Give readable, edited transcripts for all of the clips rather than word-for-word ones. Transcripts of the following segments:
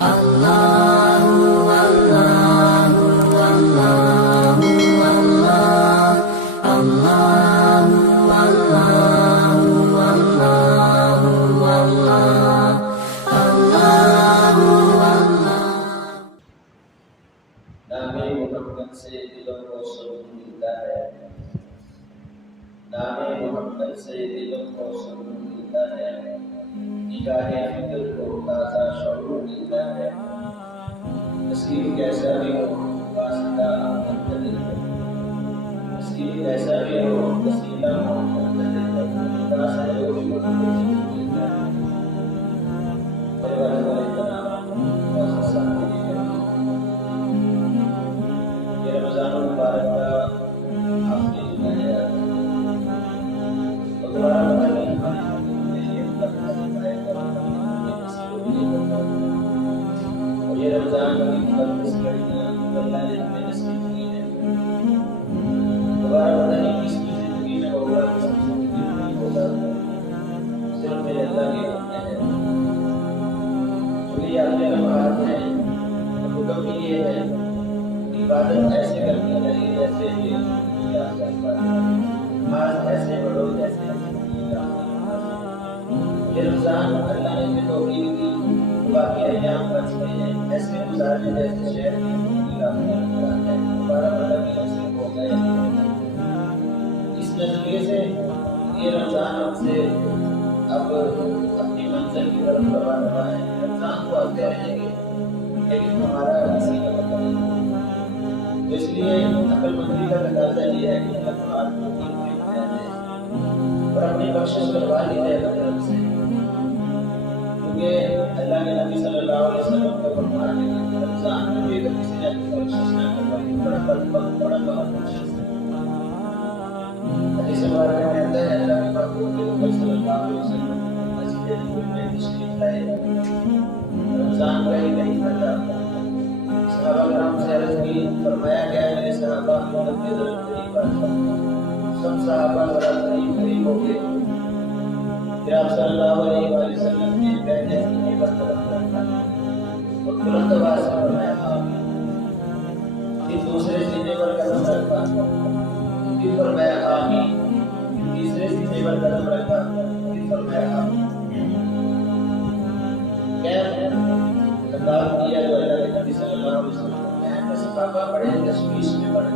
نام محمد سے دلوں کو سکون ملتا ہے، نگاہ فکر کو تازہ شعور ملتا ہے۔ نصیب کیسا بھی ہو واسطہ منتظر ہے، نصیب کیسا بھی ہو وسیلہ منتظر ہے، خدا سے جو بھی منتظر ملتا ہے۔ پریوار والے جناب معزز سامعین گرامی، یہ رمضان المبارک کا آخری جمعہ ہے۔ اور یہ رمضان کی مقدس گھڑیاں اللہ نے ہمیں نصیب کی ہیں۔ دوبارہ پتہ نہیں کس کی زندگی میں ہوگا، کس کی زندگی میں نہیں ہوگا، صرف میرے اللہ کے حکم ہے۔ چونکہ یہ اپنے لمحات ہیں، حکم بھی یہ ہے کہ عبادت ایسے کرنی چاہیے جیسے یہ نماز ایسے پڑھو جیسے یہ رمضان اللہ نے جو توفیق دی، باقی ایام بچتے ہیں ایسے گزارنے جیسے شہر کی دوبارہ پتہ بھی ایسے ہو گئے۔ اس نظریے سے یہ رمضان ہم سے اب اپنی منزل کی طرف بڑھا رہا ہے۔ رمضان تو آتے رہیں گے لیکن ہمارا کسی کا پتہ نہیں، اس لیے عقل مندی کا تقاضا یہ ہے کہ اللہ اور اپنی بخشش کروا لی جائے رب سے، کیونکہ اللہ کے نبی صلی اللہ علیہ وسلم کا فرمان ہے کہ رمضان میں بھی اگر کسی نے اپنی بخشش نہ کروائی بڑا بدبخت بڑا بہت شخص ہے۔ حدیث مبارکہ میں آتا ہے اللہ کے محبوب پیغمبر صلی اللہ علیہ وسلم مسجد نبوی میں تشریف لائے، رمضان کا ہی مہینہ تھا۔ صحابہ کرام سے عرض کی، فرمایا گیا میرے صحابہ مدد کے ذرا قریب آ جاؤ۔ سب صحابہ ذرا قریب ہو گئے، پھر آپ صلی اللہ علیہ وسلم نے پہلے سینے پر قدم رکھا اور ترنت آواز سے فرمایا آمین، پھر دوسرے سینے پر قدم رکھا، پھر فرمایا آمین، پھر تیسرے سینے پر قدم رکھا، پھر فرمایا آمین۔ خیر خطاب کیا جو اللہ کے نبی صلی اللہ علیہ وسلم نے صحابہ بڑے تشویش میں پڑ گئے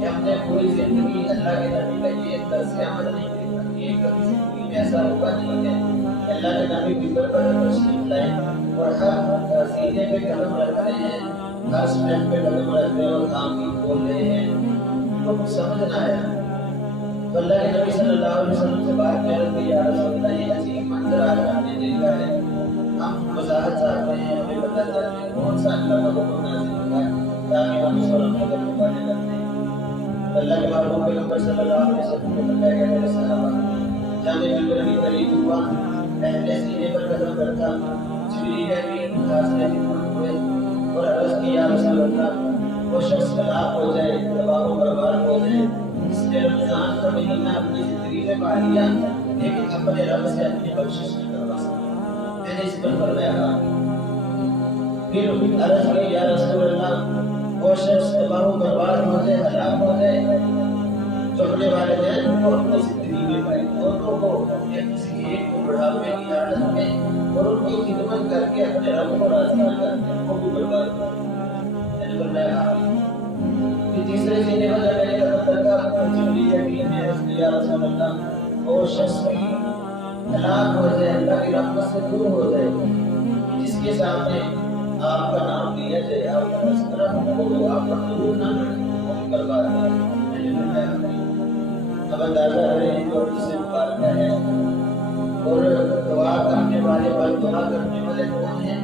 کہ ہم نے پوری زندگی اللہ کے نبی کا یہ طرز عمل نہیں دیکھا، یہ کبھی زندگی میں ایسا ہوگا نہیں ہے کہ اللہ کے نبی ممبر پر تشریف لائیں اور ہر سینے پہ قدم رکھ رہے ہیں، ہر سٹیپ پہ قدم رکھ رہے ہیں اور آمین بول رہے ہیں، تو کچھ سمجھ نہ آیا۔ تو اللہ کے نبی صلی اللہ علیہ وسلم سے بات کر رہے تھے، یا رسول اللہ یہ عجیب منظر آج ہم نے دیکھا ہے، ہم وضاحت چاہتے ہیں، ہمیں پتہ چاہتے ہیں کون سا اللہ کا حکم نازل ہوا ہے تاکہ ہم اس پر عمل کرنے والے بنتے ہیں۔ اللہ کے محبوب پیغمبر صلی اللہ علیہ وسلم کو بتایا گیا میرے صحابہ، جب میں ممبر کی قریب ہوا پہلے سینے پر قدم رکھا، جبریل امین راستے میں ہوئے اور عرض کی یا رسول اللہ وہ شخص ہلاک ہو جائے، تباہ و برباد ہو جائے، اس نے رمضان کا مہینہ اپنی زندگی میں پا لیا لیکن اپنے رب سے اپنی بخشش نہیں کروا سکا۔ میں نے اس پر فرمایا پھر عرض کی یا رسول اللہ وہ شخص تباہ و برباد ہو جائے، ہلاک ہو جائے جو اپنے والدین کو اپنی زندگی میں پائے، دونوں کو یا کسی ایک کو بڑھاپے کی حالت میں اور ان کی خدمت کر کے اپنے رب کو راضی نہ کرتے ہیں وہ بھی برباد ہو۔ میں نے فرمایا آمین۔ پھر تیسرے سینے پر جب میں نے قدم رکھا جبریل امین نے عرض کیا یا رسول اللہ وہ شخص بھی ہلاک ہو جائے، اللہ کی رحمت سے دور ہو جائے، جس کے سامنے آپ کا نام لیا جائے، آپ کا تذکرہ ہو، آپ کا ضرور نہ پڑے، وہ بھی برباد ہو۔ میں نے فرمایا آمین۔ اب اندازہ کریں جو جسے مبارکہ ہے اور دعا کرنے والے پر دعا کرنے والے کون ہیں؟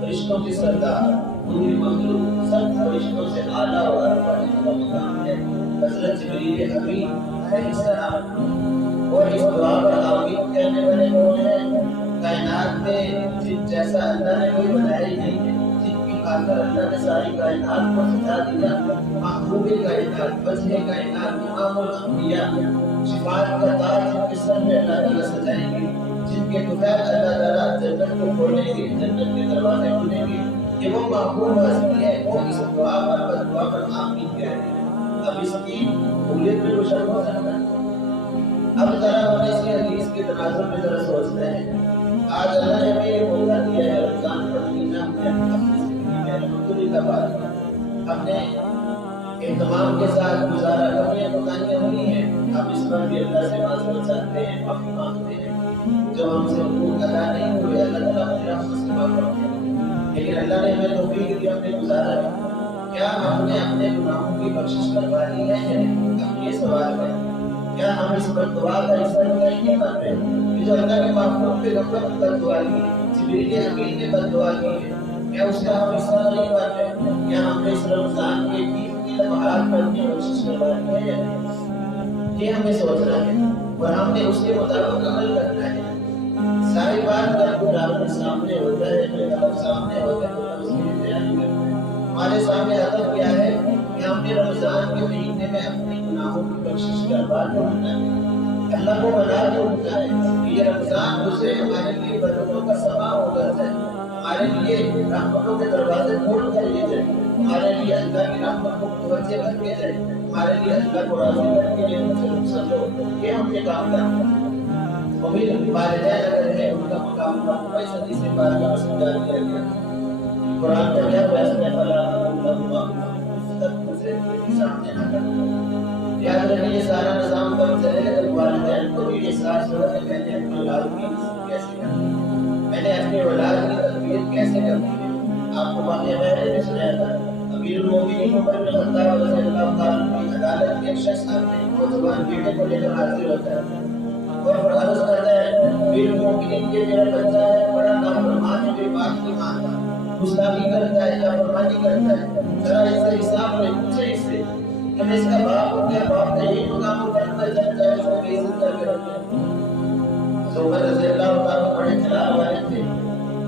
فرشتوں کے سردار، پوری مخلوق سب فرشتوں سے اعلیٰ اور ارفع کا مقام ہے حضرت جبریل امین علیہ السلام۔ اور اس دعا پر آمین کہنے والے کون ہیں؟ کائنات میں جن جیسا اللہ نے کوئی بنایا ہی نہیں ہے، جن کی خاطر اللہ نے ساری کائنات کو سجا دیا، محبوب کائنات، وجہ کائنات، امام الانبیاء، شفاعت کا تاج جن کے سر میں اللہ تعالیٰ سجائیں گے، جن کے بغیر اللہ تعالیٰ جنت کو کھولیں گے، جنت کے دروازے کھولیں گے، یہ وہ محبوب ہستی ہے، وہ اس دعا پر آمین کہہ رہے ہیں۔ اب اس کی قبولیت میں کچھ شک ہو سکتا ہے؟ اب ذرا ہم اسی حدیث کے تناظر میں ذرا سوچتے ہیں۔ آج اللہ نے ہمیں یہ موقع دیا ہے رمضان کا مہینہ ہم نے اپنی زندگی میں الحمدللہ بات اپنے اہتمام کے ساتھ گزارا، کمیاں کوتاہیاں ہوئی ہیں، ہم اس پر بھی اللہ سے معذرت چاہتے ہیں، معافی مانگتے ہیں۔ جو ہم سے حقوق ادا نہیں ہوئے اللہ تعالیٰ اپنی رحمت سے معاف کرتے ہیں، لیکن اللہ نے ہمیں توفیق دی، ہم نے گزارا ہے۔ کیا ہم نے اپنے گناہوں کی بخشش کروا لی ہے یا نہیں؟ اب یہ سوال ہے، کیا ہم اس پر دعا کا حصہ نہیں بن رہے؟ یہ جو اللہ کے محبوب پیغمبر نے بد دعا کی، جبریل امین نے بد دعا کی ہے، کیا اس کا ہم حصہ نہیں بن رہے؟ کیا ہم نے اس رمضان کے قیمتی لمحات پر اپنی بخشش کروا لی ہے یا نہیں؟ یہ ہمیں سوچنا ہے اور ہم نے اس کے مطابق عمل کرنا ہے۔ ساری بات جب کوئی آپ کے سامنے ہوتا ہے، کوئی طرف سامنے ہوتا ہے تو ہم اس کی بیان کرتے ہیں۔ ہمارے سامنے ہدف کیا ہے کہ ہم نے رمضان کے مہینے میں اپنی گناہوں کی بخشش کروا کے اٹھنا ہے، اللہ کو منا کے اٹھنا ہے کہ یہ رمضان گزرے ہمارے لیے برکتوں کا سماں ہو کر جائے، ہمارے لیے رحمتوں کے دروازے کھول کر لے جائے، ہمارے لیے اللہ کی رحمت کو متوجہ کر کے جائے، ہمارے لیے اللہ کو راضی کر کے لے۔ یہ ہم نے کام کرنا ہے۔ امید والدین اگر ہے ان کا مقام پر اس حدیث سے بات کا سمجھا دیا گیا۔ قرآن کا کیا فیصلہ فلا اللہ سے سامنے نہ کرنا۔ یاد رکھیں یہ سارا نظام کب چلے گا جب والدین کو بھی احساس ہوگا کہ میں نے اپنی اولاد کی نصیحت کیسے کرنی ہے، میں نے اپنی اولاد کی تربیت کیسے کرنی ہے۔ آپ کو واقعہ میں نے سنایا تھا، امیر المومنین عمر بن خطاب رضی اللہ تعالیٰ عنہ کی عدالت میں ایک شخص اپنے نوجوان بیٹے کو لے کر حاضر ہوتا ہے اور عرض کرتا ہے، امیر المومنین کے میرا بچہ ہے، بڑا نافرمان ہے، میری بات نہیں مانتا، گستاخی کرتا ہے، نافرمانی کرتا ہے، ذرا اس سے حساب لے، پوچھے اس سے کہ میں اس کا باپ ہوں کیا؟ باپ نے یہی مقام کرتا ہے جب چاہے اس کو بے عزت کر کے رکھے۔ عمر رضی اللہ تعالیٰ بڑے چلاک والے تھے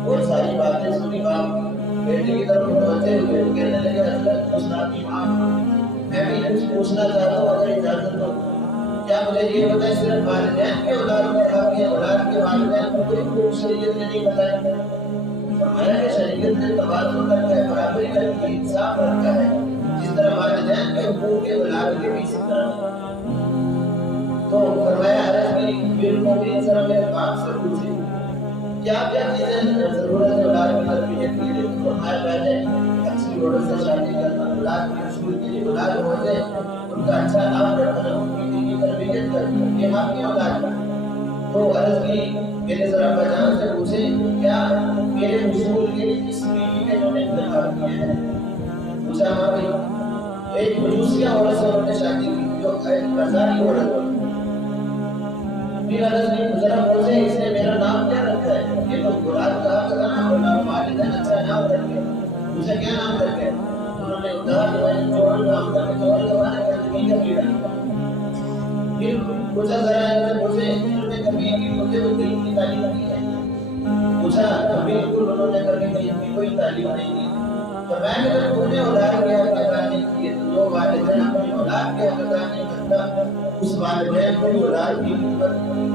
اور ساری باتیں سنی، باپ بیٹے کی طرف متوجہ ہوئے، کہنے لگے حضرت گستاخی معاف، میں بھی کچھ پوچھنا چاہتا ہوں اگر اجازت ہو۔ کیا مجھے یہ بتائیں صرف والدین کے اولاد پر حق ہے، اولاد کے والدین کو کوئی حقوق شریعت نے نہیں بتایا؟ فرمایا کہ شریعت نے توازن رکھا ہے، برابری رکھی ہے، انصاف رکھا ہے، جس طرح والدین کے حقوق کے اولاد کے بھی اسی طرح۔ تو فرمایا عرض کی بالمومنین سر میرے باپ سے پوچھے کیا کیا چیزیں ضرورت ہے اولاد کی تربیت کے لیے؟ فرمایا پہلے اچھی عورت سے شادی کرنا، اولاد کی اصول کے لیے اولاد ہو جائے، ان کا اچھا نام رکھنا، ان کی دینی تربیت کرنا، یہ حق ہے اولاد کا۔ تو عرض کی میرے ذرا بجان سے پوچھے کیا میرے اصول کے لیے کس بیوی کا انہوں نے انتخاب کیا ہے؟ پوچھا ہاں بھائی، ایک مجوسیہ عورت سے انہوں نے شادی کی جو بازاری عورت ہوئی۔ پھر عرض کی ذرا پوچھے اس نے میرا نام کیا رکھا ہے؟ یہ تو مراد کہا تھا نا، اولاد والدین اچھا نام رکھے، مجھے کیا نام رکھے؟ انہوں نے کہا کہ میں چور کام کر کے چور زمانے کا زمین کا کیڑا۔ پھر پوچھا ذرا مجھے انہوں نے کبھی مجھے کوئی دین کی تعلیم دی ہے؟ پوچھا بالکل انہوں نے کبھی کوئی تعلیم نہیں دی۔ اور میں نے جب تم نے اولاد کے حق ادا نہیں کیے تو جو والدین اپنی اولاد کے حق ادا نہیں کرتا اس والدین کو اولاد کی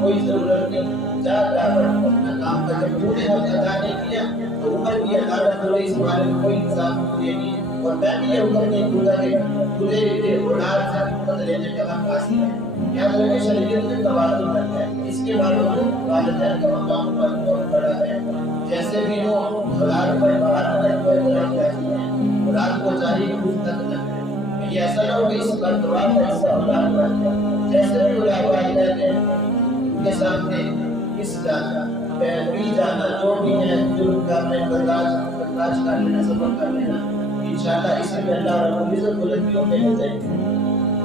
کوئی ضرورت نہیں، جا کر اپنا کام کر۔ جب تم نے حق ادا نہیں کیا تو عمر کی عدالت میں اس بارے میں کوئی انصاف مجھے نہیں، اور میں بھی یہ حکم نہیں دوں گا کہ تجھے اولاد سے حکومت لینے کا حق حاصل ہے۔ یاد رکھیں شریعت میں توازن رکھا ہے، اس کے باوجود والدین کا مقام پر بہت بڑا ہے۔ جیسے بھی ہو اولاد پر بات کریں تو احترام جائز ہے، اولاد کو چاہیے کہ کچھ تک نہ کرے، یہ ایسا نہ ہو کہ اس پر دعا کا حصہ اولاد پر جائے۔ جیسے بھی اولاد والدین ہیں ان کے سامنے اس جانا جو بھی ہے جرم کا اپنے برداشت کر لینا، صبر کر لینا، انشاءاللہ اس میں اللہ رب العزت بلندیوں میں لے جائے گا۔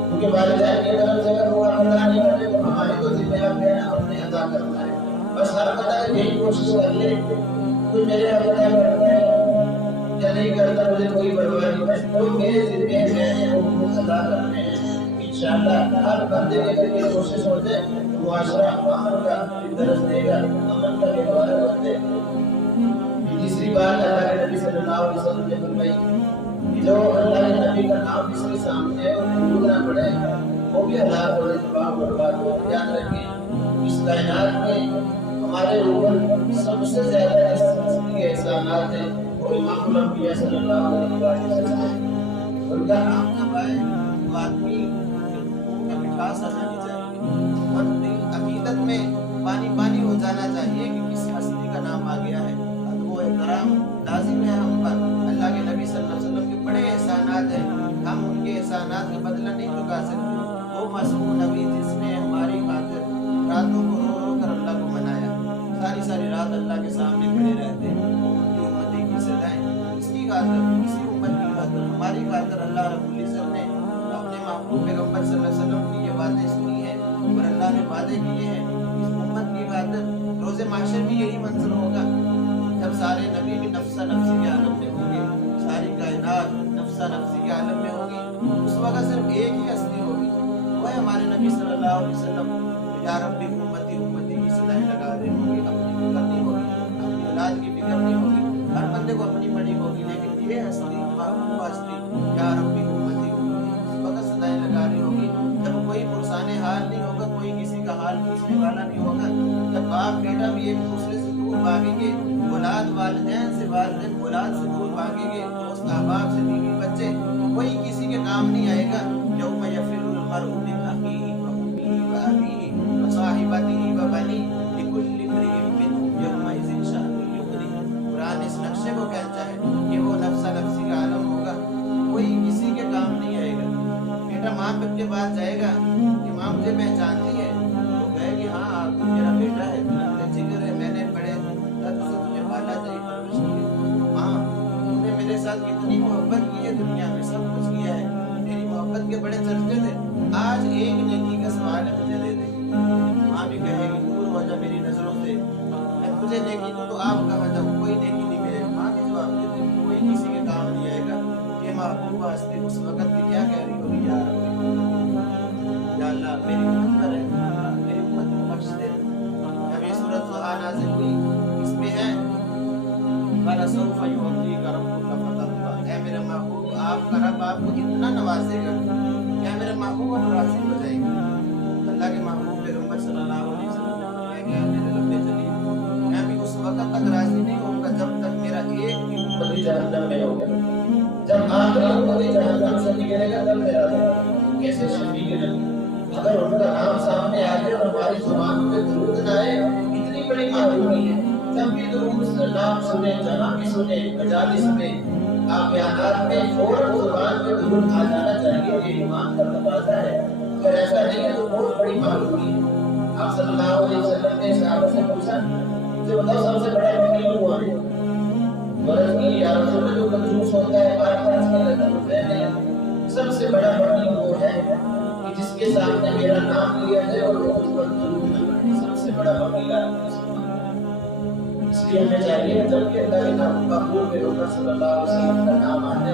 کیونکہ والدین کی طرف سے اگر وہ ادا نہیں کرتے تو ہماری تو ذمہ داری ہے ہم نے ادا کرنا ہے۔ بس ہر بندہ یہی کوشش کر لے کہ میرے ادا کرتا ہے یا نہیں کرتا مجھے کوئی پرواہ نہیں، بس جو میرے ذمہ میں ہیں وہ ادا کرنے ہیں۔ انشاءاللہ ہر بندے کے اگر یہ کوشش ہو جائے تو معاشرہ امن کا درس دے گا، امن کا گہوارہ بن جائے گا۔ تیسری بات اللہ کے نبی صلی اللہ علیہ وسلم نے فرمائی جو اللہ کے نبی کا نام اس کے سامنے ہے اور درود نہ پڑے وہ بھی ہلاک ہو جائے، تباہ و برباد ہو۔ یاد رکھیں اس کائنات میں ہمارے اوپر سب سے زیادہ اس ہستی کے احسانات ہیں وہ امام الانبیاء صلی اللہ علیہ وسلم ہیں۔ ان کا نام جب آئے تو آدمی منہ میں مٹھاس آ جانی چاہیے اور دل عقیدت میں پانی پانی ہو جانا چاہیے کہ کس ہستی کا نام آ گیا ہے۔ ادب و احترام لازم ہے ہم پر۔ اللہ کے نبی صلی اللہ علیہ وسلم کے بڑے احسانات ہیں، ہم ان کے احسانات کا بدلہ نہیں چکا سکتے۔ وہ معصوم نبی جس نے ہماری خاطر راتوں کو رو رو کر اللہ کو منایا، ساری رات اللہ کے سامنے کھڑے رہتے، امتی امتی کی صدائیں اس کی خاطر، کسی امت کی خاطر، ہماری خاطر اللہ رب العزت نے اپنے محبوب پیغمبر صلی اللہ علیہ وسلم کی یہ باتیں سنی ہیں اور اللہ نے وعدے کیے ہیں اس امت کی خاطر روز محشر بھی یہی منظر ہوگا جب سارے نبی بھی نفسہ نفسی کے عالم میں ہوں گے، ساری کائنات نفسہ نفسی کے عالم میں ہوگی۔ اس وقت صرف ایک ہی ہستی ہوگی، وہ ہے ہمارے نبی صلی اللہ علیہ وسلم۔ یا ربی امتی امتی کی صدائیں لگا رہے ہوں گے، اپنی فکر نہیں ہوگی، اپنی اولاد کی فکر نہیں ہوگی، ہر بندے کو اپنی پڑی ہوگی، لیکن یہ ہستی محبوب ہستی یا ربی امتی امتی اس وقت صدائیں لگا رہی ہوگی جب کوئی پرسان حال نہیں ہوگا، کوئی کسی کا حال پوچھنے والا نہیں ہوگا، جب باپ بیٹا بھی ایک دوسرے سے دور بھاگیں گے، اولاد والدین سے والدین اولاد سے دور بھاگیں گے، دوست احباب سے بیوی بچے، کوئی کسی کے کام نہیں آئے گا۔ یوم یفر المرء من اخیہ وامہ وابیہ وصاحبتہ وبنیہ لکل امرئ منہم یومئذ شأن یغنیہ۔ قرآن اس نقشے کو کہتا ہے کہ وہ نفسہ نفسی کا عالم ہوگا، کوئی کسی کے کام نہیں آئے گا۔ بیٹا ماں باپ کے پاس جائے گا کہ ماں مجھے پہچانتی ہے، تو کہے گی ہاں آپ میرا بیٹا ہے، جگر ہے، میں نے بڑے درد سے تجھے پالا تیری پرورش کی ہے۔ ماں تم نے میرے ساتھ کتنی محبت کی ہے، دنیا میں سب کچھ کیا ہے، تیری محبت کے بڑے چرچے تھے، آج ایک نیکی کا سوال ہے مجھے دے دے۔ ماں بھی کہے گی دور ہو جا میری نظروں سے، میں تجھے نیکی دوں تو آپ کہاں جاؤں، کوئی نیکی نہیں ملے۔ ماں بھی جواب دیتے کوئی کسی کے کام نہیں آئے گا۔ یہ محبوب ہستی اس وقت بھی کیا کہہ رہی ہوگی، یا رب یا اللہ میری امت پر ہے، اللہ میری امت کو بخش دے۔ جب یہ سورۃ طٰہٰ نازل ہوئی اس میں ہے وَلَسَوْفَ يُعْطِيكَ رَبُّكَ فَتَرْضَىٰ، اے میرے محبوب آپ کا رب آپ کو اتنا نوازے گا کیا میرے محبوب اب راضی ہو جائے گا۔ اللہ کے محبوب پیغمبر صلی اللہ علیہ وسلم نے فرمایا کہ میرے رب جلیل میں بھی اس وقت تک راضی نہیں ہوں گا جب تک میرا ایک بھی امتی جہنم میں ہوگا، جب آخری امتی جہنم سے نکلے گا تب میرا رب کیسے شفیع نبی اگر ان کا نام سامنے آ جائے اور ہماری زبان پہ درود نہ آئے، اتنی بڑی معلومی ہے۔ جب بھی درود سے نام سنے، جہاں بھی سنے، مجالس میں، آپ بیانات میں فوراً زبان پہ درود آ جانا چاہیے، یہ ایمان کا تقاضا ہے۔ اگر ایسا نہیں ہے تو بہت بڑی معلومی ہے۔ آپ صلی اللہ علیہ وسلم نے صحابہ سے پوچھا مجھے بتاؤ سب سے بڑا فقیر کون ہے؟ غرض کی یا رسول اللہ جو کنجوس ہوتا ہے بار بار اس کے لگتا ہے نہیں، سب سے بڑا فقیر وہ ہے کہ جس کے سامنے میرا نام لیا جائے اور وہ اس پر درود نہ پڑھے، سب سے بڑا فقیر آدمی اس لیے ہمیں چاہیے جب کہ اللہ کے نام محبوب پیغمبر صلی اللہ علیہ وسلم کا نام آنے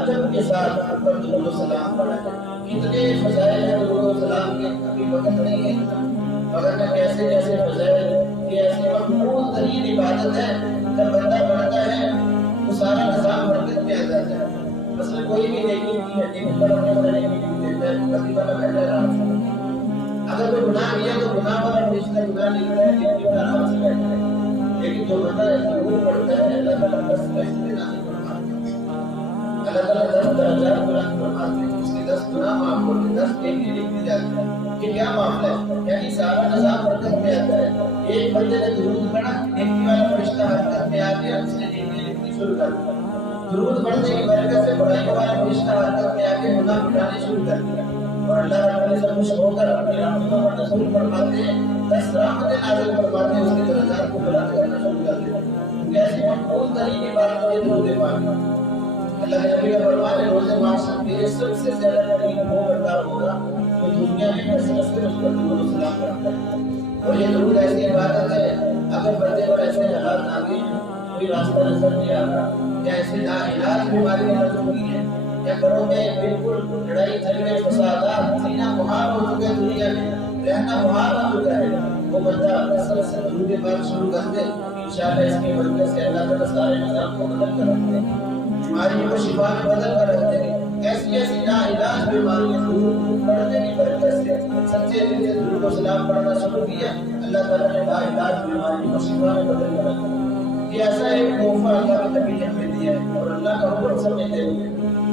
ادب کے ساتھ ہم پر درود و سلام پڑھا جائے۔ اتنے فضائل ہیں درود و سلام کے، ابھی وقت نہیں ہے مگر میں کیسے کیسے فضائل، یہ ایسی مقبول ترین عبادت ہے جب بندہ پڑھتا ہے تو سارا نظام برکت میں آ جاتا ہے۔ مثلا کوئی بھی نیکی کی ہے، نیکی پر اپنے بڑے کی دیتا ہے، کبھی بڑا بیٹھا آرام سے، اگر کوئی گناہ کیا تو گناہ والا فرشتہ گناہ لکھ رہا ہے، نیکی پر آرام سے بیٹھا ہے۔ لیکن جو بندہ ضرور پڑھتا ہے اللہ تعالیٰ بس فیصلے نازل فرماتے ہیں، اللہ تعالیٰ 10 درجات بلند فرماتے ہیں، اس کے 10 گناہ معاف ہوتے ہیں، 10 نیکی لکھ دی جاتی ہے۔ یہ کیا معاملہ ہے؟ یعنی سارا نظام برکت میں آتا ہے۔ ایک بندے نے درود پڑھا، نیکی والا فرشتہ حرکت میں آ گیا، اس نے نیکی لکھنی شروع کر دی۔ درود پڑھنے کی برکت سے برائی والا فرشتہ حرکت میں آ کے گناہ مٹانے شروع کر دیا، اور اللہ رب العزت خوش ہو کر اپنی رحمتوں پر نزول فرماتے ہیں، 10 رحمتیں نازل فرماتے ہیں، اس کے درجات کو بلند کرنا شروع کر دیتے ہیں۔ کیسی مقبول ترین عبادت ہے درود پاک۔ اللہ کے نبی کا فرمان ہے روز محشر میرے سب سے زیادہ قریب وہ بندہ ہوگا جو دنیا میں کثرت سے اس پر درود و سلام کرتا ہے۔ اور یہ درود ایسی عبادت ہے اگر بندے پر ایسے حالات آ گئے ہیں، کوئی راستہ نظر نہیں آ رہا، یا ایسے ناعلاج بیماریاں لگ چکی ہیں، یا گھروں میں بالکل لڑائی جھگڑے فسادات، جینا محال ہو چکا ہے، دنیا میں رہنا محال ہو چکا ہے، وہ بندہ کثرت سے درود پاک شروع کر دے، انشاءاللہ اس کی برکت سے اللہ تعالیٰ سارے نظام کو بدل کر رکھ دے گا، بیماری کو شفا میں بدل کر رکھ دے گا۔ ایسی ایسی لاعلاج بیماریاں ضرور پڑھنے کی برکت سے سچے دل سے درود و سلام پڑھنا شروع کیا، اللہ تعالیٰ نے لاعلاج بیماری کو شفا میں بدل کر رکھا۔ یہ ایسا ایک تحفہ اللہ کے نبی نے ہمیں دیا ہے، اور اللہ کا حکم سمجھتے ہوئے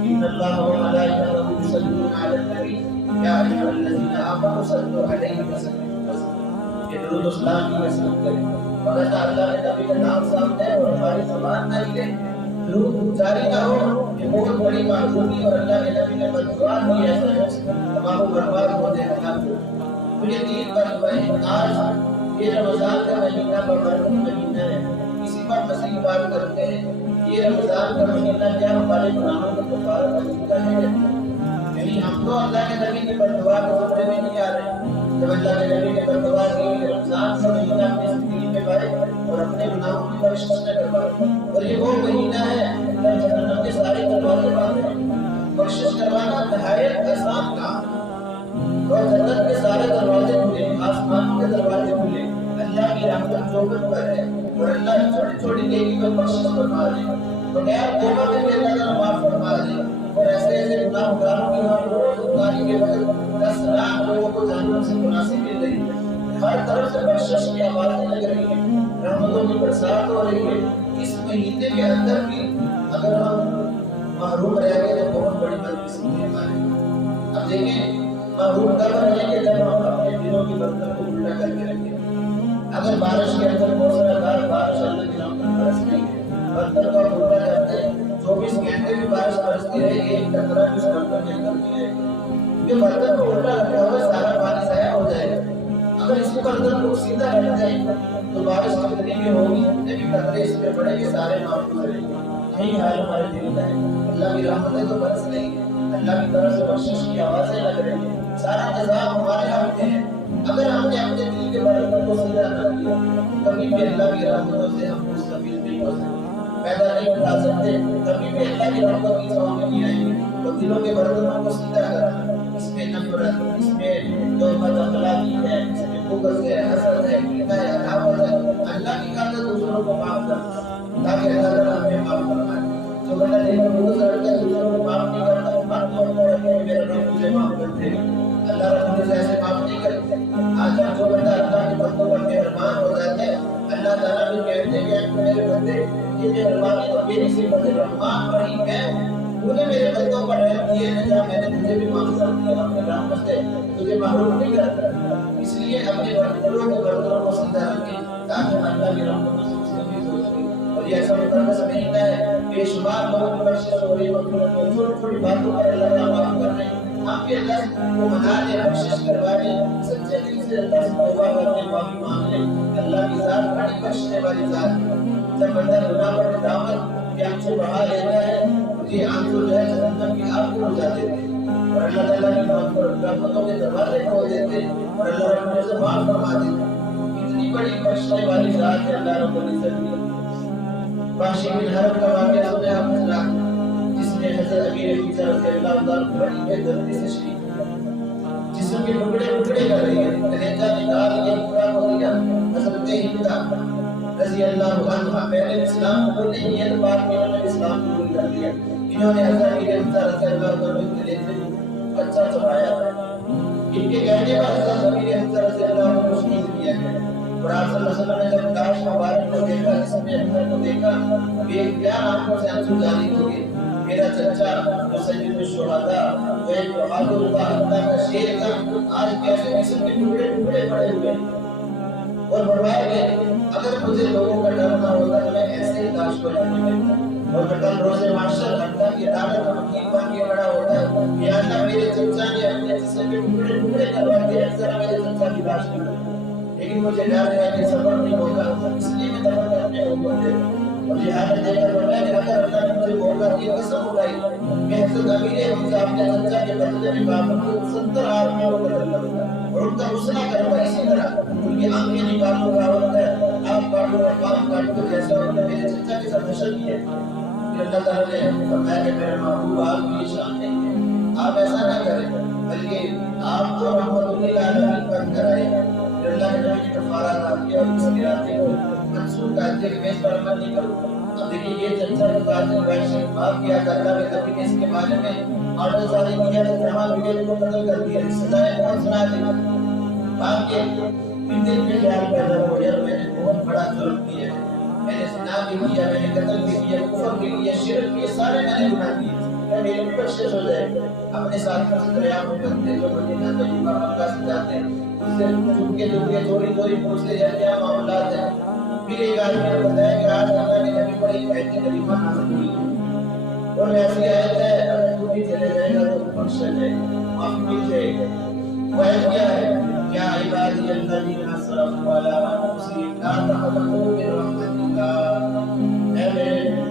ان اللہ و ملائکتہ یصلون علی النبی یا ایھا الذین آمنوا صلوا علیہ وسلموا تسلیما۔ یہ درود و سلام کی کثرت کریں، مگر اللہ کے نبی کا نام سامنے ہے اور ہماری زبان نہ ہلے، درود جاری نہ ہو، یہ بہت بڑی معصومی اور اللہ کے نبی نے بددعا کی ہے، ایسا تمام برباد ہو جائے گا۔ مجھے دین پر دعائیں، آج یہ رمضان کا مہینہ بابرکت مہینہ ہے، کسی پر مزید بات کرتے ہیں، یہ رمضان کا مہینہ کیا ہمارے گناہوں کو کفارہ کا ذریعہ ہے؟ یعنی ہم تو اللہ کے نبی کے بددعا کے زمرے میں نہیں آ رہے۔ جب اللہ کے نبی نے بددعا کی رمضان کا مہینہ اپنی زندگی میں پائے اور اپنے گناہوں کی بخشش نہ کروائے، اور یہ وہ مہینہ ہے جب جہنم کے سارے دروازے بند ہیں، بخشش کروانا نہایت آسان کام، اور جنت کے سارے دروازے کھلے، آسمان کے دروازے کھلے، اللہ کی رحمت چوبت پر ہے، اور اللہ چھوٹی چھوٹی نیکی کو بخشش فرما دے، بغیر توبہ کے بھی اللہ تعالیٰ معاف فرما دے، اور ایسے ایسے گناہ گاروں کی ہم روز اتاری کے وقت 10 لاکھ لوگوں کو جہنم سے مناسب مل رہی ہے، ہر طرف سے بخشش کی آوازیں لگ رہی ہیں، رحمتوں کی برسات ہو رہی ہے۔ اس مہینے کے اندر بھی اگر ہم محروم رہ گئے تو بہت بڑی بدقسمتی ہے ہماری۔ اب دیکھیں محروم کب رہیں گے جب ہم اپنے دلوں کی برکت کو الٹا کر کے رکھیں۔ اگر بارش کے اندر موسم دار بارش اللہ کی رحمت برس رہی ہے، برتن کو الٹا کرتے ہیں، 24 گھنٹے بھی بارش برستی رہے گی، ایک قطرہ بھی اس برتن کے اندر نہیں رہے گا، کیونکہ برتن کو الٹا رکھا ہوا سارا پانی ضائع ہو جائے گا۔ اگر اس برتن کو سیدھا رکھ جائیں تو بارش کتنی بھی ہوگی، جتنے بھی قطرے اس پہ پڑیں گے سارے محفوظ رہیں گے۔ یہی حال ہمارے دل کا ہے، اللہ کی رحمتیں تو برس رہی ہیں، اللہ کی طرف سے بخشش کی آوازیں لگ رہی ہیں، سارا نظام ہمارے ہاتھ میں ہے۔ اگر ہم نے اپنے دل کے برتن کو سیدھا نہ کیا، کبھی بھی اللہ کی رحمتوں سے ہم مستفید نہیں ہو سکتے، پیدا نہیں اٹھا سکتے، کبھی بھی اللہ کی رحمتوں کی چھاؤں میں نہیں آئیں گے۔ تو دلوں کے برتنوں کو سیدھا کرنا، اس میں نفرت، اس میں جو بد اخلاقی ہے، اس میں بغض ہے، حسد ہے، کینہ ہے، عداوت ہے، اللہ کی خاطر دوسروں کو معاف کرنا تاکہ اللہ تعالیٰ ہمیں معاف فرمائے۔ جو بندہ دل میں بغض رکھتا ہے دوسروں کو معاف نہیں کرتا، وہ مت موڑ رکھے کہ میرا رب مجھے معاف کر دے گا، اللہ رب مجھے ایسے معاف نہیں کرتے۔ آج ہم جو بندہ اللہ کے بندوں پر مہربان ہو جاتا ہے، اللہ تعالیٰ بھی کہتے ہیں کہ میرے بندے یہ مہربانی تو میری صفت ہے، رحمان رحیم ہے، تو نے میرے بندوں پر رحم کیے ہیں، جہاں میں نے تجھے بھی معاف کر دیا، اپنے رحمت سے تجھے محروم نہیں کرتا۔ اس لیے اپنے برتنوں کے برتنوں کو سیدھا رکھیں تاکہ اللہ کی رحمتوں سے مستفید ہو سکے۔ اور یہ ایسا مقدس مہینہ ہے، بے شمار لوگوں کی بخشش ہو رہی ہے، مغفرت ہو، چھوٹی چھوٹی باتوں پر اللہ تعالیٰ معاف کر رہے ہیں۔ ہم بھی اللہ کو منا لیں، بخشش کروا لیں، سچے دل سے اللہ سے توبہ کر کے معافی مانگ لیں۔ اللہ کی ذات بڑی بخشنے والی ذات ہے۔ جب بندہ گناہ پر دامن کے ہم سے بڑھا لیتا ہے، یہ آنسو جو ہے جہنم کی آگ کو بجھا دیتے ہیں، اور اللہ تعالیٰ کی رحمتوں کے دروازے کھول دیتے ہیں، اور اللہ رحمتوں سے معاف فرما دیتے ہیں۔ اتنی بڑی بخشنے والی ذات ہے اللہ رب العزت کی۔ وحشی بن حرب کا واقعہ سنے آپ حضرات، جس میں حضرت امیر فیصل رضی اللہ عنہ بڑی بے دردی سے شہید ہوا، جسم کے ٹکڑے ٹکڑے کر رہی ہے، کلیجہ نکال کے پورا ہو گیا۔ حضرت ہند رضی اللہ عنہ پہلے اسلام قبول نہیں کیا تو بعد میں انہوں نے اسلام قبول کر لیا۔ انہوں نے حضرت امیر فیصل رضی اللہ عنہ کے کلیجے کو کچا چبایا، ان کے کہنے پر حضرت امیر فیصل رضی اللہ عنہ کو شہید کیا گیا۔ اور آپ صلی اللہ علیہ وسلم نے جب لاش مبارک کو دیکھا، جسم احمد کو دیکھا، بے اختیار آنکھوں سے آنسو جاری ہو گئے۔ میرا چچا جو سید الشہداء، جو ایک بہادر تھا، اللہ کا شیر تھا، آج کیسے جسم کے ٹکڑے ٹکڑے پڑے ہوئے اور فرمایا کہ اگر مجھے لوگوں کا ڈر نہ ہوتا تو میں ایسے ہی لاش کو رکھنے دیتا، اور کل روز محشر اللہ کی عدالت میں وکیل بن کے کھڑا ہوتا ہے، یا اللہ میرے چچا نے اپنے جسم کے ٹکڑے ٹکڑے کروا دیے، ذرا میرے چچا کی لاش نکال، لیکن مجھے ڈر ہے کہ صبر نہیں ہوگا، اس لیے میں دفن کرنے کو دے رہا ہوں۔ اور یہ حالت دیکھ کر فرمایا کہ اگر اللہ نے مجھے موقع دیا، قسم اٹھائی، میں حضرت امیر حمزہ اپنے چچا کے بدلے میں بابر کو 70 آدمیوں کو قتل کروں گا اور ان کا غسلہ کروں گا اسی طرح، ان کی آنکھیں نکالوں گا اور آپ کاٹوں اور پاؤں کاٹوں گا جیسا انہوں نے میرے چچا کے ساتھ حشر کیا۔ پھر اللہ تعالیٰ نے فرمایا کہ میرے محبوب آپ کی یہ شان نہیں ہے، آپ ایسا نہ کریں، بلکہ آپ تو رحمت للعالمین بن کر آئے۔ پھر اللہ نے جو کفارہ ادا کیا اور اس کے راتے کو منسوخ کر دیا کہ میں اس پر عمل نہیں کروں گا۔ اب دیکھیے یہ چرچا جو قاضی وحشی بات کیا تھا اللہ کے نبی نے اس کے بارے میں آرڈر جاری کیا تو جہاں ویڈیو کو قتل کر دیا، سزائے موت سنا دی۔ آپ کے دل میں خیال پیدا ہو یار میں نے بہت بڑا جرم کیا ہے، میں نے زنا بھی کیا، میں نے قتل بھی کیا، کفر بھی کیا، شرک بھی، سارے میں نے گناہ کیے، کیا میرے اوپر شر ہو جائے؟ اپنے ساتھیوں سے دریافت کرتے جو مدینہ طیبہ مکہ سے جاتے اس سے چھپ کے چوری چوری پوچھتے یا کیا معاملات ہیں۔ پھر ایک آدمی نے بتایا کہ آج اللہ کے نبی پر ایک آیت کریمہ نازل ہوئی ہے اور ایسی آیت ہے اگر تو بھی چلے جائے گا تو بخشا جائے گا، معافی مل جائے گا۔ وہ آیت کیا ہے؟ یا عبادی الذین اسرفوا علی انفسہم لا تقنطوا من رحمت اللہ، اے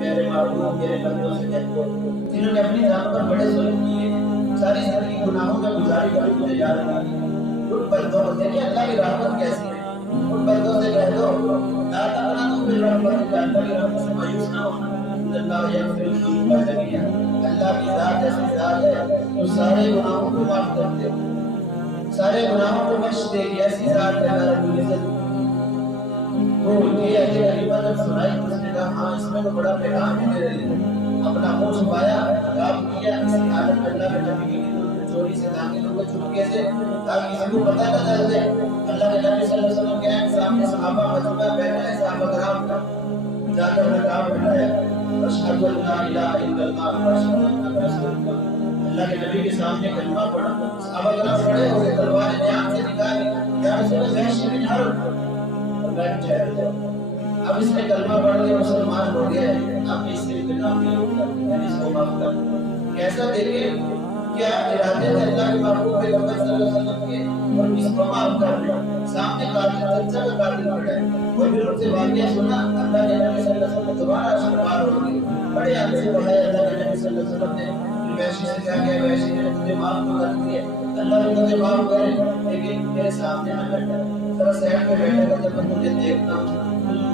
میرے محبوب میرے بندوں سے کہہ دو جنہوں نے اپنی ذات پر بڑے ظلم کیے، ساری زندگی گناہوں میں گزاری کبھی مجھے یاد نہیں، ان بندوں کو دیکھیں اللہ کی رحمت کیسی ہے، ان بندوں سے کہہ دو لا تقنطوا من رحمت اللہ، اللہ کی رحمت سے مایوس نہ ہونا، ان اللہ یغفر الذنوب جميعا، اللہ کی ذات ایسی ذات ہے جو سارے گناہوں کو معاف کر دے، سارے گناہوں کو بخش دے گی، ایسی ذات ہے اللہ رب العزت۔ وہ یہ آیت کریمہ جب سنائی تو اس نے کہا ہاں اس میں تو بڑا پیغام ہے میرے لیے، اپنا منہ چھپایا، غاب کیا، اسی حالت میں اللہ کے نبی کی چوری سے داخل ہوئے چپکے سے تاکہ کسی کو پتہ نہ چل جائے۔ اللہ کے نبی صلی اللہ علیہ وسلم کے سامنے صحابہ مجمع بیٹھا ہے، صحابہ کرام کا جا کر نقاب اٹھایا، اشہد ان لا الہ الا اللہ واشہد ان رسول اللہ، اللہ کے نبی کے سامنے کلمہ پڑھا، صحابہ کرام کھڑے ہو گئے، تلواریں نیام سے نکالی، یا رسول اللہ وحشی بن حرب اور بیٹھ جائے۔ اب اس نے کلمہ پڑھ کے مسلمان ہو گیا ہے، اب اس سے بنا نہیں ہوگا، یعنی اس کو معاف کر۔ کیسا دیکھیں کیا ارادے تھے اللہ کے محبوب پیغمبر صلی اللہ علیہ وسلم کے، اور اس کو معاف کر دیا۔ سامنے قاتل چچا کا قاتل کھڑا ہے، اور پھر ان سے واقعہ سنا، اللہ کے نبی صلی اللہ علیہ وسلم دوبارہ شرمار ہو گئے، بڑے عرصے سے بڑھائے اللہ کے نبی صلی اللہ علیہ وسلم نے وحشی سے کہا کہ وحشی نے تجھے معاف تو کر دیا، اللہ نے تجھے معاف کرے لیکن میرے سامنے نہ بیٹھا، ذرا سائڈ پہ بیٹھا کر جب میں تجھے دیکھتا ہوں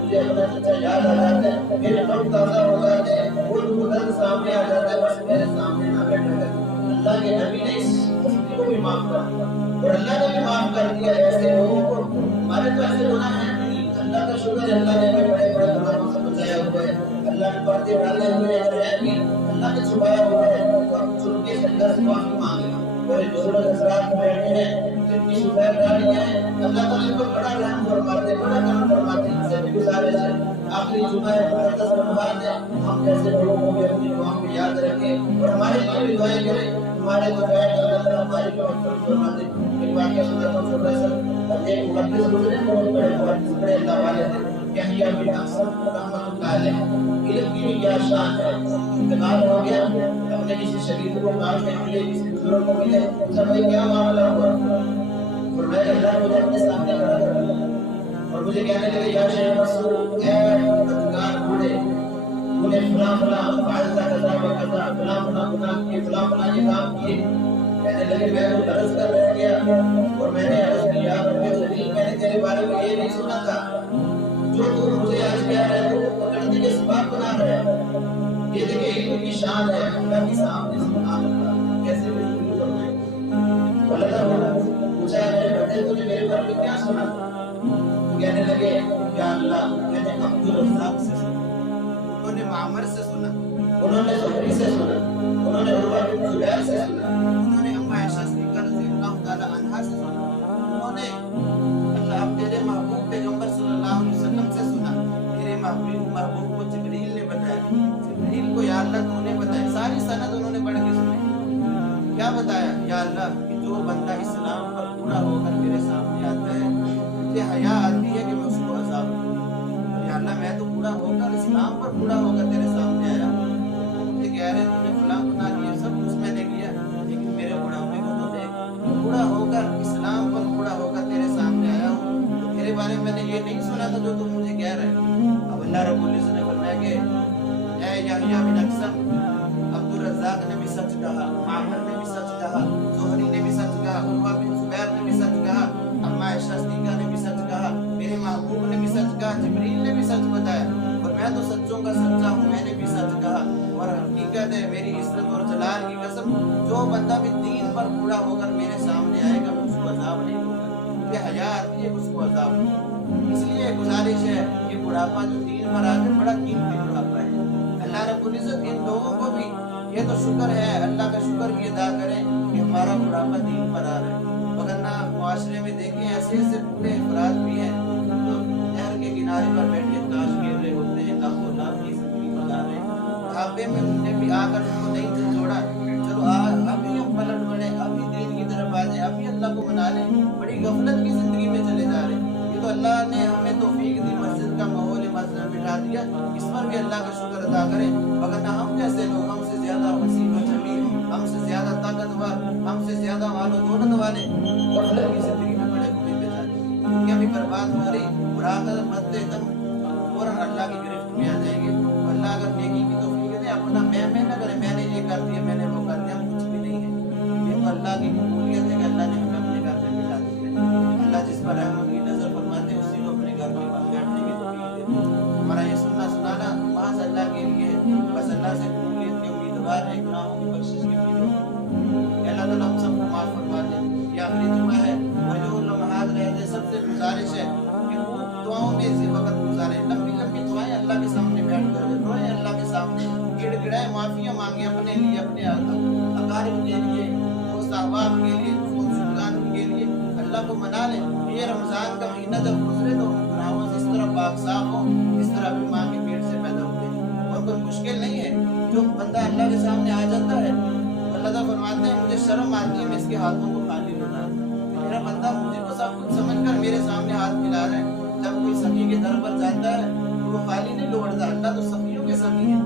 مجھے اپنا چچا یاد آ جاتا ہے، میرے قلب تازہ ہو جاتے ہیں، وہ درد سامنے آ جاتا ہے، بس میرے سامنے نہ بیٹھا کر۔ اللہ کے نبی نے اس مسئلے کو بھی معاف کر دیا اور اللہ نے بھی معاف کر دیا ایسے لوگوں کو۔ ہمارے تو ایسے گناہ ہیں نہیں، اللہ کا شکر ہے اللہ نے ہمیں بڑے بڑے گناہوں سے بچایا ہوا ہے، اللہ نے پردے ڈالے ہوئے ہیں، ہے بھی اللہ نے چھپایا ہوا ہے، تو ہم چن کے اللہ سے معافی مانگے۔ اور بزرگ حضرات بیٹھے ہیں جن کی شکایت ڈالی ہے، اللہ تعالیٰ ان کو بڑا رحم فرماتے، بڑا کرم فرماتے، ان سے بھی گزارش ہے آخری جمعہ ہے مقدس رمضان ہے، ہم جیسے لوگوں کو بھی اپنی دعاؤں میں یاد رکھیں اور ہمارے لیے بھی دعائیں کریں، ہمارے تو ہے اللہ تعالیٰ ہماری بھی مغفرت فرما دے۔ ایک واقعہ سناتا ہوں چھوٹا سا، ایک محدث گزرے بہت بڑے محدث بڑے اللہ والے تھے، یحییٰ بن اقصی رحمۃ اللہ علیہ، علم کی بھی کیا شان ہے، انتقال ہو گیا، اپنے کسی شہید کو کام میں ملے، کسی بزرگ کو ملے، پوچھا بھائی کیا معاملہ ہوا؟ فرمایا اللہ مجھے اپنے سامنے کھڑا کر دیا اور مجھے کہنے لگے یا شیخ مسعود، اے بدکار بوڑھے، تو نے فلاں فلاں فعلت کذا و کذا، فلاں فلاں گناہ کیے، فلاں فلاں یہ کام کیے۔ کہنے لگے میں تو عرض کر رہ گیا اور میں نے عرض کیا رب ذلیل میں نے تیرے بارے میں یہ نہیں سنا تھا جو تو مجھے آج کہہ رہے تو پکڑنے کے سبب بنا رہے۔ یہ دیکھیں علم کی شان ہے، اللہ کے سامنے سبحان اللہ کیسے مشکل فرمائے۔ اللہ تعالیٰ پوچھا میرے بندے تو نے میرے بارے میں کیا سنا؟ تو کہنے لگے یا اللہ میں نے عبدالرزاق سے سنا، انہوں نے معمر سے سنا، انہوں نے زہری سے سنا، انہوں نے عروہ بن زبیر سے سنا، انہوں نے ام عائشہ صدیقہ رضی اللہ تعالی عنہا سے سنا، انہوں نے اللہ تیرے محبوب پیغمبر صلی اللہ علیہ وسلم سے سنا، تیرے محبوب کو جبریل نے بتایا، جبریل کو یا اللہ تو نے بتایا، ساری سند انہوں نے پڑھ کے سنی۔ کیا بتایا؟ یا اللہ کہ جو بندہ اسلام پر پورا ہو کر میرے سامنے آتا ہے مجھے حیا آتی ہے کہ میں اس کو عذاب دوں، یا اللہ میں تو پورا ہو کر اسلام پر پورا ہو کر تیرے سامنے آیا، مجھے کہہ رہے تو نے فلاں گناہ کیا، سب کچھ میں نے کیا، لیکن میرے بڑھاپے کو تو دیکھ، پورا ہو کر اسلام پر پورا ہو کر تیرے سامنے آیا ہوں، تو تیرے بارے میں نے یہ نہیں سنا تھا جو تم مجھے کہہ رہے۔ اب اللہ رب العزت نے فرمایا کہ اے یحییٰ بن اقصی، عبدالرزاق نے بھی سچ کہا، معمر نے بھی سچ کہا، زہری نے بھی سچ کہا، عروہ بن زبیر نے بھی سچ کہا، ام عائشہ صدیقہ نے بھی سچ کہا، میرے محبوب نے بھی سچ کہا، جبریل نے بھی سچ بتایا، اور میں تو سچوں کا سچا ہوں، میں نے بھی سچ کہا، اور حقیقت ہے میری عزت اور جلال کی قسم جو بندہ بھی دین پر پورا ہو کر میرے سامنے آئے گا میں اس کو عذاب نہیں دوں گا، مجھے حیا آتی ہے اس کو عذاب دوں۔ اس لیے گزارش ہے کہ بڑھاپا جو دین پر آ کے بڑا قیمتی بڑھاپا ہے، یہ تو شکر ہے، اللہ کا شکر بھی ادا کریں کہ ہمارا بڑھاپا دین پر آ رہا ہے، وگرنہ معاشرے میں دیکھیں ایسے ایسے بوڑھے افراد بھی ہیں جو نہر کے کنارے پر بیٹھے تاش کھیل رہے ہوتے ہیں، لاکھوں لاکھ کی زندگی گزار رہے ہیں، بڑھاپے میں ان نے بھی آ کر ان کو نہیں جھنجھوڑا، چلو ابھی ہم پلٹ پڑے، ابھی دین کی طرف آ جائیں، ابھی اللہ کو منا لیں، بڑی غفلت کی زندگی میں چلے جا رہے ہیں۔ یہ تو اللہ نے ہمیں توفیق دی، مسجد کا ماحول مسجد بٹھا دیا، اس پر بھی اللہ کا شکر ادا کریں، وگرنہ ہم جیسے لوگ، ہم سے زیادہ حسین و جمیل، ہم سے زیادہ طاقتور، ہم سے زیادہ مال و دولت والے غفلت کی زندگی میں بڑے ہوئے پہ جاتے ہیں، دنیا بھی برباد ہو رہی، اور آخر مرتے دم فوراً اللہ کی گرفت میں آ جائیں گے۔ تو اللہ اگر نیکی کی توفیق دے، اپنا میں نہ کرے، میں نے یہ کر دیا، میں نے وہ کر دیا، ہم کچھ بھی نہیں ہے، یہ تو اللہ کی قبولیت ہے کہ اللہ نے ہمیں اپنے گھر میں بٹھا دیا ہے۔ اللہ جس پر رحمت کی نظر فرماتے ہیں اسی کو اپنے گھر میں بیٹھنے کی توفیق دیتے ہیں۔ ہمارا یہ سننا سنانا محض اللہ کے لیے ہے، بس اللہ سے قبولیت کے امیدوار ہیں، گناہوں کی بخشش کے امیدوار ہیں۔ اللہ تعالیٰ ہم سب کو معاف فرما دے۔ یہ آخری جمعہ ہے اور جو لمحات رہ گئے، سب سے گزارش ہے کہ وہ دعاؤں میں سے وقت گزاریں، لمبی لمبی دعائیں اللہ کے سامنے بیٹھ کر روئیں، اللہ کے سامنے گڑ گڑائیں، معافیاں مانگیں اپنے لیے، اپنے اقارب کے لیے، دوست احباب کے لیے، خاندان کے لیے، اللہ کو منا لیں۔ یہ رمضان کا مہینہ جب گزرے تو گناہوں سے اس طرح پاک صاف ہو جس طرح ابھی ماں کے پیٹ سے پیدا ہوتے ہیں، اور کوئی مشکل نہیں ہے۔ جو بندہ اللہ کے سامنے آ جاتا ہے تو اللہ تعالیٰ فرماتے ہیں مجھے شرم آتی ہے میں اس کے ہاتھوں کو خالی لوٹا دوں، کہ میرا بندہ مجھے کو سب کچھ سمجھ کر میرے سامنے ہاتھ پھیلا رہا ہے، جب کوئی سخی کے در پر جاتا ہے تو وہ خالی نہیں لوٹتا، اللہ تو سخیوں کے سخی ہے،